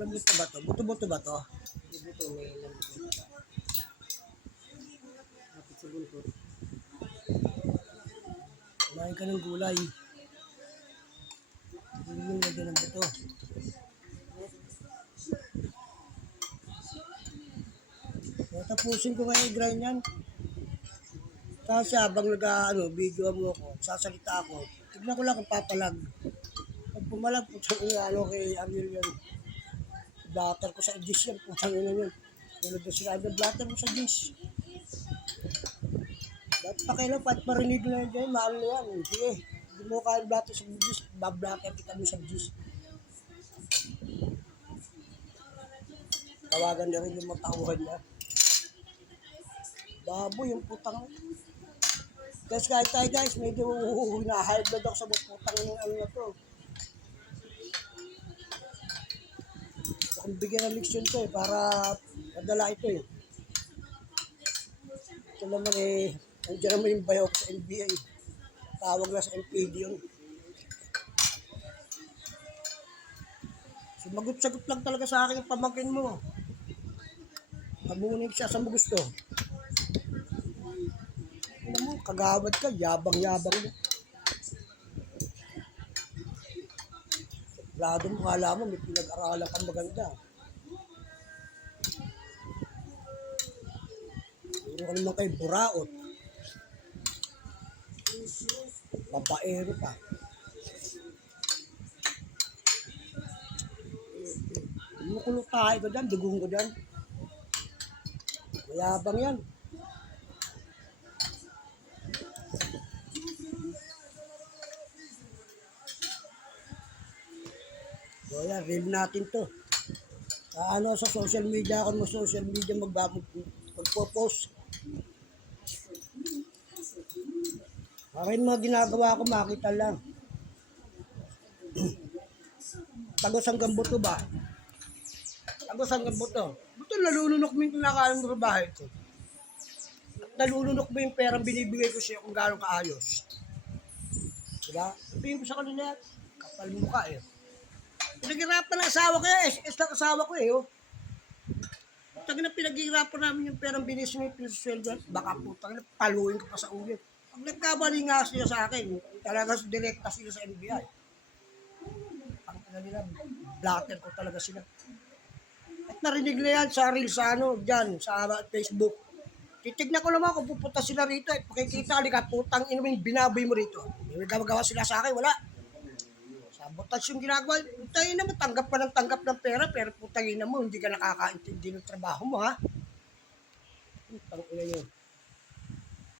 Walang buto ba to? Buto-buto ba to? Buto may lambot. Kapit sa buntot. Kumain ka ng gulay. Hindi mo lagyan ng buto. Tapusin ko kayo i-grind yan. Kasi habang video mo ako, sasalita ako, tignan ko lang kung papalag. Pag pumalag, putang ina, kay Ariel yan. Blatter ko sa dish yan, putang ina yun. Tulad na sinabi, blatter mo sa dish. Ba't pa kailan, pat marinig na yun dyan, mahal na yan. Sige, hindi mo kaya blatter sa dish, bablatter kita mo sa dish. Tawagan na rin yung mga tauhan niya. Babo yung putang. Guys, kahit tayo guys, medyo high blood ako sa putang ng ano na to. Kung bigyan ng leksyon to para madala ito eh. Ito naman nandiyan naman yung bayo ko sa NBA. Tawag na sa NPD yun. Sumagot-sagot lang talaga sa akin yung pamangkin mo. Hamunin siya sa mo gusto. Ano mo, kagawad ka, yabang-yabang mo. Lado mo, kala mo, may pinag-aralan kang maganda. Puro ka naman kay buraot. Babaero pa. Kumukulong tayo ko dyan, dugong ko dyan. Mayabang yan. So yan, reel natin to. Sa social media, kung mo social media magpo-post. Akin mga ginagawa ko, makita lang. Tagos hanggang buto ba? Tagos hanggang buto. Buto nalulunok mo yung kinakain mo sa bahay ko. Nalulunok mo yung perang binibigay ko siya kung gano'ng kaayos. Diba? Sabihin ko sa kanila, kapal mo ka eh. Pinaghirapan ng asawa ko yan. SS ng asawa ko eh. Oh. Tagin na pinaghirapan namin yung perang binis mo yung pinasweldo. Baka putang na paluin ko pa sa ulit. Pag nagkabali nga sila sa akin, talaga direkta sila sa NBI. Ang nila, blatter ko talaga sila. At narinig na yan sa reel sa dyan, sa Facebook. Titignan ko naman kung pupunta sila rito. Pakikita, halika, putang inumin, binaboy mo rito. May gagawa sila sa akin, wala. Sabotage yung ginagawa. Putangin naman, tanggap ng pera, pero putangin naman, hindi ka nakakaintindi ng trabaho mo, ha? Putang ina yun.